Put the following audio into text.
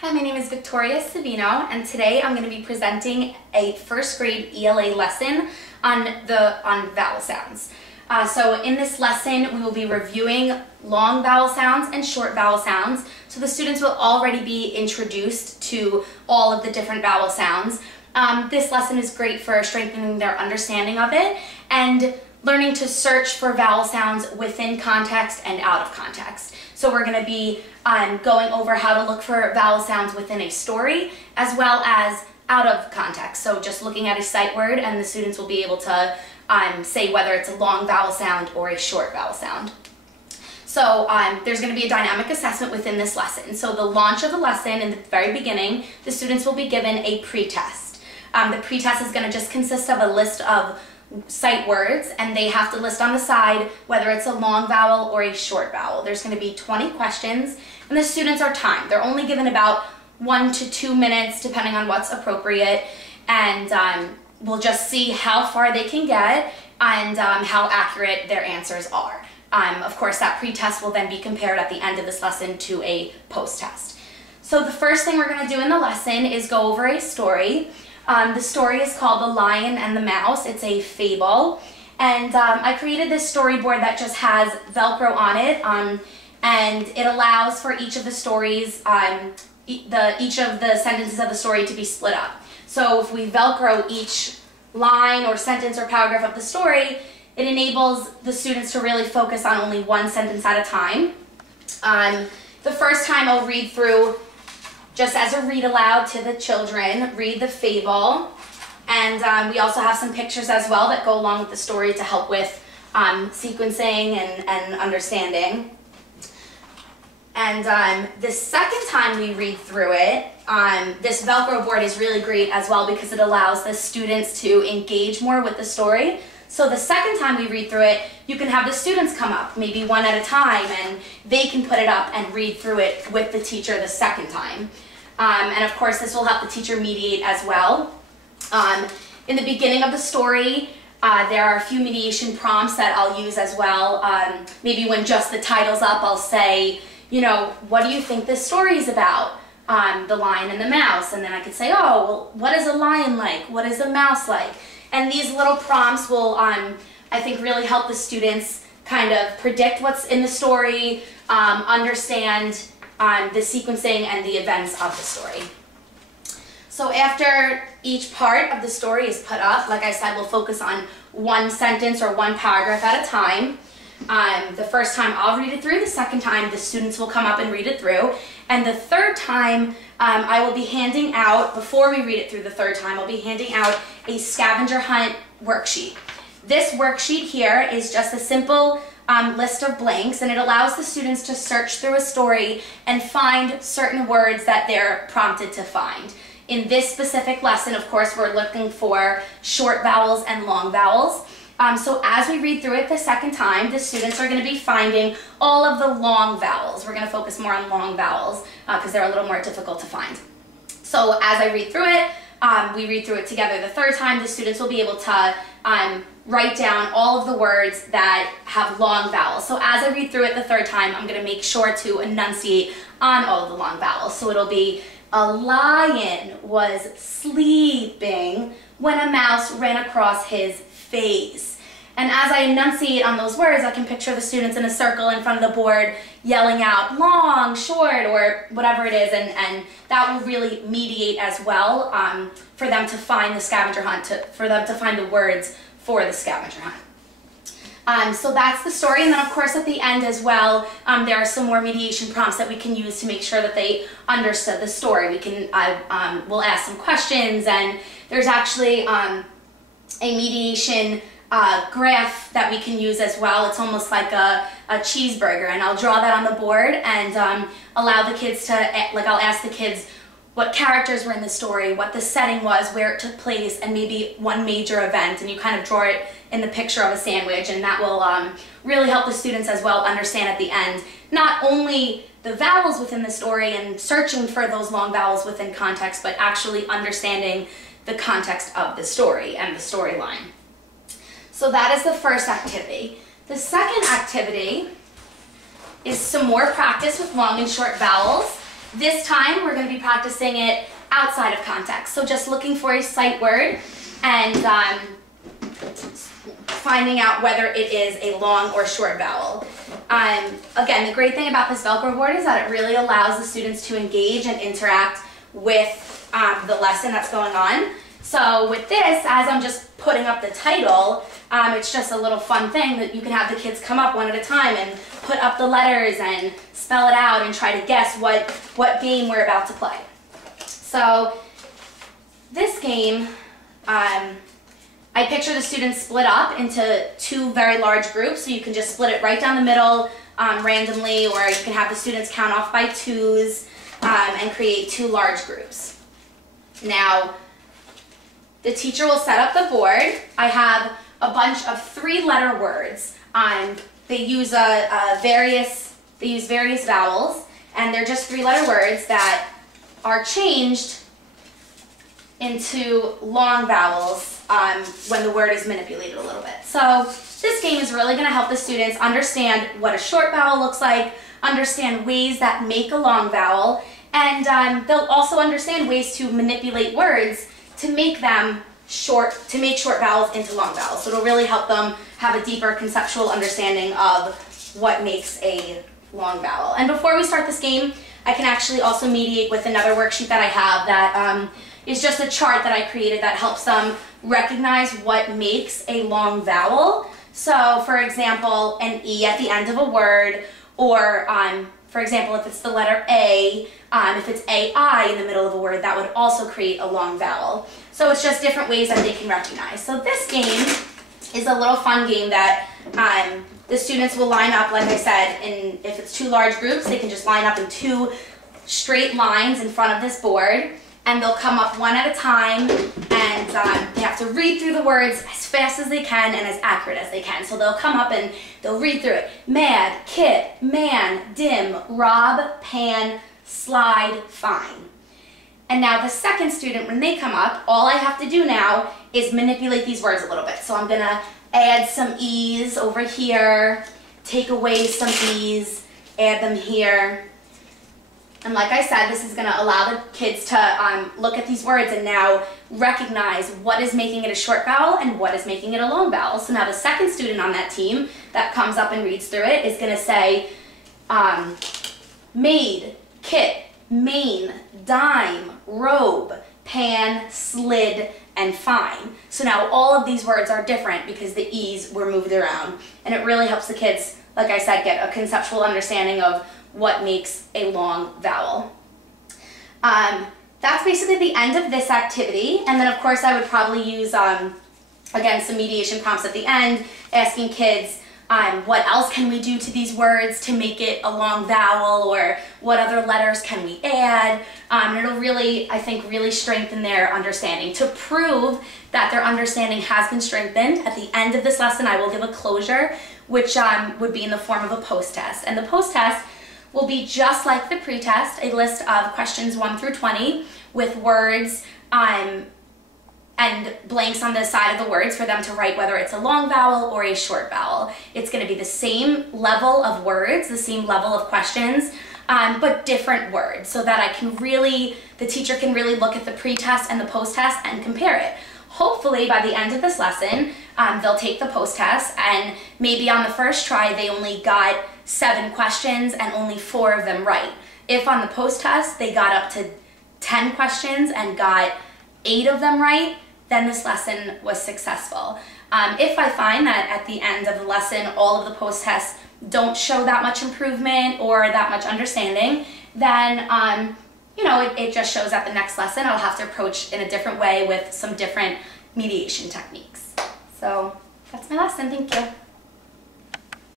Hi, my name is Victoria Savino, and today I'm going to be presenting a first grade ELA lesson on vowel sounds. So in this lesson, we will be reviewing long vowel sounds and short vowel sounds. So the students will already be introduced to all of the different vowel sounds. This lesson is great for strengthening their understanding of it and learning to search for vowel sounds within context and out of context. So we're going to be going over how to look for vowel sounds within a story as well as out of context. So just looking at a sight word, and the students will be able to say whether it's a long vowel sound or a short vowel sound. So there's going to be a dynamic assessment within this lesson. So the launch of the lesson, in the very beginning, the students will be given a pre-test. The pre-test is going to just consist of a list of sight words, and they have to list on the side whether it's a long vowel or a short vowel. There's going to be 20 questions, and the students are timed. They're only given about 1 to 2 minutes depending on what's appropriate, and we'll just see how far they can get and how accurate their answers are. Of course, that pre-test will then be compared at the end of this lesson to a post-test. So the first thing we're going to do in the lesson is go over a story. The story is called The Lion and the Mouse. It's a fable, and I created this storyboard that just has Velcro on it, and it allows for each of the stories, each of the sentences of the story to be split up. So if we Velcro each line or sentence or paragraph of the story, it enables the students to really focus on only one sentence at a time. The first time I'll read through, just as a read aloud to the children, read the fable, and we also have some pictures as well that go along with the story to help with sequencing and understanding. And the second time we read through it, this Velcro board is really great as well because it allows the students to engage more with the story. So the second time we read through it, you can have the students come up, maybe one at a time, and they can put it up and read through it with the teacher the second time. And of course, this will help the teacher mediate as well. In the beginning of the story, there are a few mediation prompts that I'll use as well. Maybe when just the title's up, I'll say, you know, what do you think this story is about? The Lion and the Mouse. And then I could say, oh, well, what is a lion like? What is a mouse like? And these little prompts will, I think, really help the students kind of predict what's in the story, understand the sequencing and the events of the story. So after each part of the story is put up, like I said, we'll focus on one sentence or one paragraph at a time. The first time I'll read it through, the second time the students will come up and read it through, and the third time I will be handing out, before we read it through the third time, I'll be handing out a scavenger hunt worksheet. This worksheet here is just a simple list of blanks, and it allows the students to search through a story and find certain words that they're prompted to find. In this specific lesson, of course, we're looking for short vowels and long vowels. So as we read through it the second time, the students are going to be finding all of the long vowels. We're going to focus more on long vowels because they're a little more difficult to find. So as I read through it, we read through it together the third time. The students will be able to write down all of the words that have long vowels. So as I read through it the third time, I'm going to make sure to enunciate on all of the long vowels. So it'll be, a lion was sleeping when a mouse ran across his face. And as I enunciate on those words, I can picture the students in a circle in front of the board yelling out long, short, or whatever it is, and that will really mediate as well for them to find the scavenger hunt, for them to find the words for the scavenger hunt. So that's the story, and then of course at the end as well, there are some more mediation prompts that we can use to make sure that they understood the story. We can, we'll ask some questions, and there's actually a mediation graph that we can use as well. It's almost like a cheeseburger, and I'll draw that on the board and allow the kids to, like, I'll ask the kids what characters were in the story, what the setting was, where it took place, and maybe one major event, and you kind of draw it in the picture of a sandwich, and that will really help the students as well understand at the end not only the vowels within the story and searching for those long vowels within context, but actually understanding the context of the story and the storyline. So that is the first activity. The second activity is some more practice with long and short vowels. This time we're going to be practicing it outside of context. So just looking for a sight word and finding out whether it is a long or short vowel. Again, the great thing about this Velcro board is that it really allows the students to engage and interact with the lesson that's going on. So with this, as I'm just putting up the title, it's just a little fun thing that you can have the kids come up one at a time and put up the letters and spell it out and try to guess what game we're about to play. So this game, I picture the students split up into two very large groups, so you can just split it right down the middle randomly, or you can have the students count off by twos and create two large groups. Now, the teacher will set up the board. I have a bunch of three-letter words. They use various vowels, and they're just three-letter words that are changed into long vowels when the word is manipulated a little bit. So this game is really going to help the students understand what a short vowel looks like, understand ways that make a long vowel, and they'll also understand ways to manipulate words to make them short vowels into long vowels. So it'll really help them have a deeper conceptual understanding of what makes a long vowel. And before we start this game, I can actually also mediate with another worksheet that I have that is just a chart that I created that helps them recognize what makes a long vowel. So for example, an E at the end of a word, or for example, if it's the letter A, if it's AI in the middle of a word, that would also create a long vowel. So it's just different ways that they can recognize. So this game is a little fun game that the students will line up, like I said, and if it's two large groups, they can just line up in two straight lines in front of this board, and they'll come up one at a time, and they have to read through the words as fast as they can and as accurate as they can. So they'll come up and they'll read through it. Mad, kit, man, dim, rob, pan, slide, fine. And now the second student, when they come up, all I have to do now is manipulate these words a little bit. So I'm gonna add some E's over here, take away some E's, add them here. And like I said, this is gonna allow the kids to look at these words and now recognize what is making it a short vowel and what is making it a long vowel. So now the second student on that team that comes up and reads through it is gonna say maid, kit, main, dime, robe, pan, slid, and fine. So now all of these words are different because the E's were moved around, and it really helps the kids, like I said, get a conceptual understanding of what makes a long vowel. That's basically the end of this activity, and then of course I would probably use, again, some mediation prompts at the end, asking kids, what else can we do to these words to make it a long vowel, or what other letters can we add? And it'll really, I think, really strengthen their understanding. To prove that their understanding has been strengthened, at the end of this lesson I will give a closure, which would be in the form of a post-test. And the post-test will be just like the pre-test, a list of questions 1 through 20 with words and blanks on the side of the words for them to write whether it's a long vowel or a short vowel. It's going to be the same level of words, the same level of questions, but different words, so that the teacher can really look at the pre-test and the post-test and compare it. Hopefully by the end of this lesson, they'll take the post-test, and maybe on the first try they only got 7 questions and only 4 of them right. If on the post-test they got up to 10 questions and got 8 of them right, then this lesson was successful. If I find that at the end of the lesson all of the post-tests don't show that much improvement or that much understanding, then you know, it just shows that the next lesson I'll have to approach in a different way with some different mediation techniques. So that's my lesson. Thank you.